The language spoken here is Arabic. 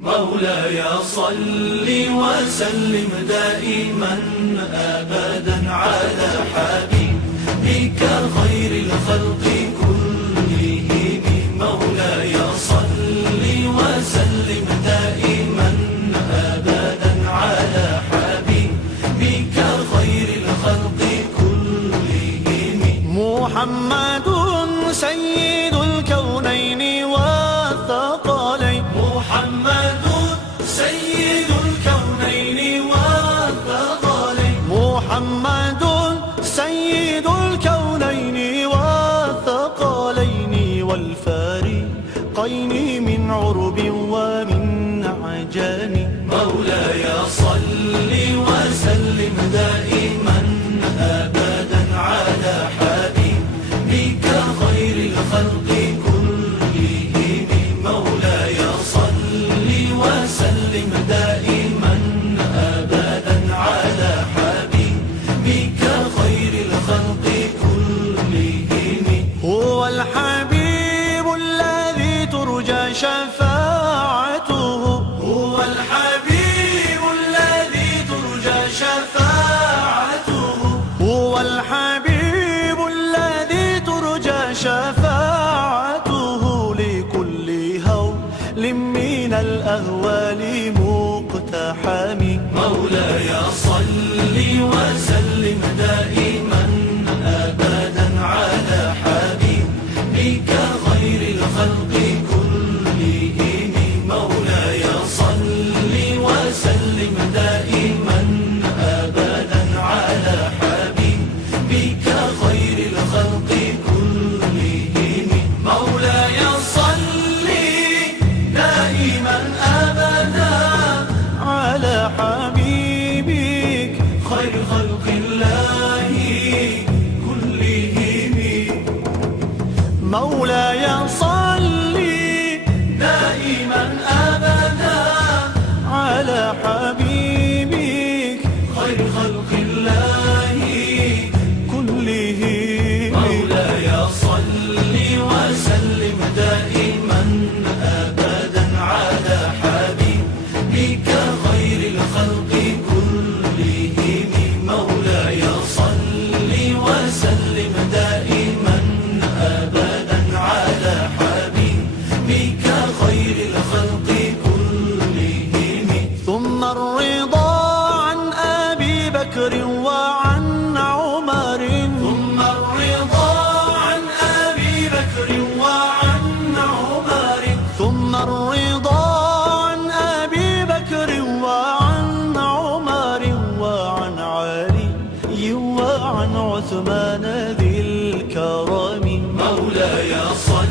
مولاي صل وسلم دائما أبدا على حبيبك خير الخلق كلهم. مولاي صل وسلم دائما أبدا على حبيبك خير الخلق كلهم. محمد سيد الكونين والثقلين. محمد سيد الكونين والثقلين. محمد سيد الكونين والثقلين والفارقين من عرب ومن عجم. مولاي صل وسلم دائما أبدا على حبيبك خير الخلق كلهم. مولاي صل وسلم دائما أبدا على حبيبك خير الخلق كلهم. هو الحبيب الذي ترجى شفاعته. هو الحبيب الذي ترجى شفاعته. هو الحبيب الذي ترجى شفاعته لكل هول من الأهوال مقتحم. مولاي صل وسلم دائما أبدا على حبيبك خير الخلق كلهم. مولاي صل وسلم دائما أبدا على حبيبك خير الخلق كلهم. مولاي صل دائما أبدا على حبيبك خير خلق الله كلهم. مولاي صل دائما أبدا على حبيبك خير خلق الله كلهم. مولاي صل وسلم دائما أبدا على حبيبك خير الخلق كلهم. مولاي صل وسلم دائما أبدا على حبيبك خير الخلق كلهم. ثم الرضا عن أبي بكر وعن عمر. ثم الرضا عن أبي بكر وعن عمر. ثم الرضا عن أبي بكر وعن عمر وعن علي وعن عثمان ذي الكرم. مولاي صل